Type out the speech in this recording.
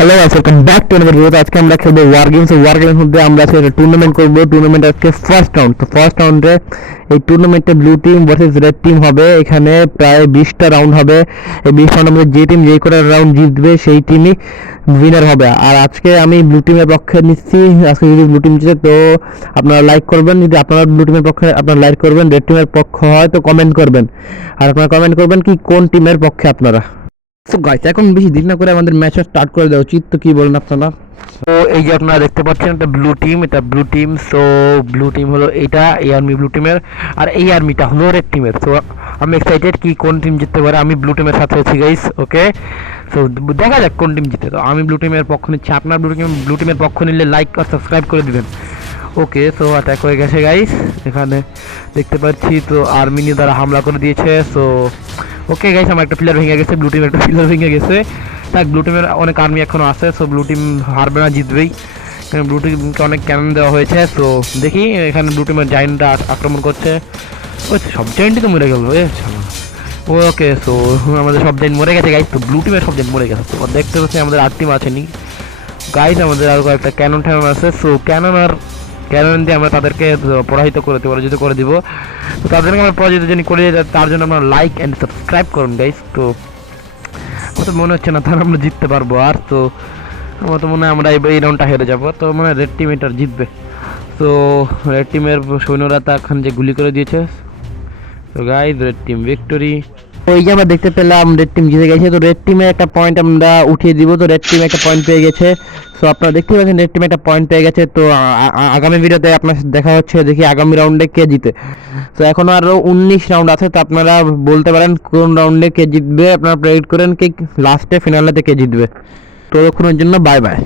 Hello guys, welcome back to another video. আজকে আমরা খেলবো ওয়ার গেমস। ওয়ার গেমস মধ্যে আমরা আজকে একটা টুর্নামেন্ট করব। টুর্নামেন্ট আজকে ফার্স্ট রাউন্ড। তো ফার্স্ট রাউন্ডে এই টুর্নামেন্টে blue team versus red team হবে। এখানে প্রায় 20টা রাউন্ড হবে। এই 20 রাউন্ডের মধ্যে যে টিম যেই করে রাউন্ড জিতবে সেই টিমই উইনার হবে। আর আজকে আমি ব্লু টিমের পক্ষে নিচ্ছি। আজকে যদি ব্লু টিম জিতে তো আপনারা লাইক করবেন, যদি আপনারা ব্লু টিমের পক্ষে আপনারা লাইক করবেন, রেড টিমের পক্ষ হয় তো কমেন্ট করবেন। আর আপনারা কমেন্ট করবেন কি কোন টিমের পক্ষে আপনারা। তো গাইস, এখন বেশি দেরি না করে আমাদের ম্যাচটা স্টার্ট করে দেওয়া উচিত। তো কি বলেন আপনারা? তো এই যে আপনারা দেখতে পাচ্ছেন এটা ব্লু টিম, এটা blue team. So blue team হলো এইটা, এই আর্মি ব্লু টিমের, আর এই আর্মিটা হলো রেড টিমের। তো আমি এক্সাইটেড কি কোন টিম জিততে পারে। আমি ব্লু টিমের সাথে আছি গাইস, ওকে। সো দেখা যাক কোন টিম জিতে। তো আমি ব্লু টিমের পক্ষ নিচ্ছি। আপনার ব্লু টিমের পক্ষ নিলে লাইক আর সাবস্ক্রাইব করে দিবেন। ওকে, সো অ্যাটাক হয়ে গেছে গাইস। এখানে দেখতে পাচ্ছি তো আর্মি নিয়ে তারা হামলা করে দিয়েছে। সো ওকে গাইস, আমার একটা প্লেয়ার ভেঙে গেছে, ব্লু টিমের একটা প্লেয়ার ভেঙে গেছে। তাই ব্লু টিমের অনেক আর্মি এখনো আছে। সো ব্লু টিম হারবে না, জিতবেই। ব্লু টিমকে অনেক ক্যানন দেওয়া হয়েছে। সো দেখি এখানে ব্লু টিমের জায়েন্টটা আক্রমণ করছে। ওই সব জায়েন্টই তো মরে গেল। ওকে, সো আমাদের সব জায়েন্ট মরে গেছে গাইস। তো ব্লু টিমের সব জায়েন্ট মরে গেছে। তো দেখতে পাচ্ছি আমাদের আর টিম আসেনি গাইস, আমাদের আরও কয়েকটা ক্যানন ট্যানন আছে। সো ক্যানন দিয়ে আমরা তাদেরকে পরাজিত করে দিব। তো তাদেরকে আমরা পরাজিত যিনি করে তার জন্য আমরা লাইক অ্যান্ড সাবস্ক্রাইব করুন গাইস। তো আমার তো মনে হচ্ছে না তাহলে আমরা জিততে পারবো। আর তো আমার তো মনে হয় আমরা এই রাউন্ডটা হেরে যাবো। তো মনে হয় রেড টিম এটা জিতবে। তো রেড টিমের সৈন্যরা তা এখন যে গুলি করে দিয়েছে। তো গাইস, রেড টিম ভিক্টোরি। ওই যে আমরা দেখতে পেলাম রেড টিম জিতে গেছে। তো রেড টিমের একটা পয়েন্ট আমরা উঠিয়ে দিব। তো রেড টিম একটা পয়েন্ট পেয়ে গেছে। সো আপনারা দেখতে পাচ্ছেন রেড টিম একটা পয়েন্ট পেয়ে গেছে। তো আগামী ভিডিওতে আপনার সাথে দেখা হচ্ছে, দেখি আগামী রাউন্ডে কে জিতে। তো এখন আরও 19 রাউন্ড আছে। তো আপনারা বলতে পারেন কোন রাউন্ডে কে জিতবে, আপনারা প্রেডিক্ট করেন কি লাস্টে ফিনালেতে কে জিতবে। তো ততক্ষণের জন্য বাই বাই।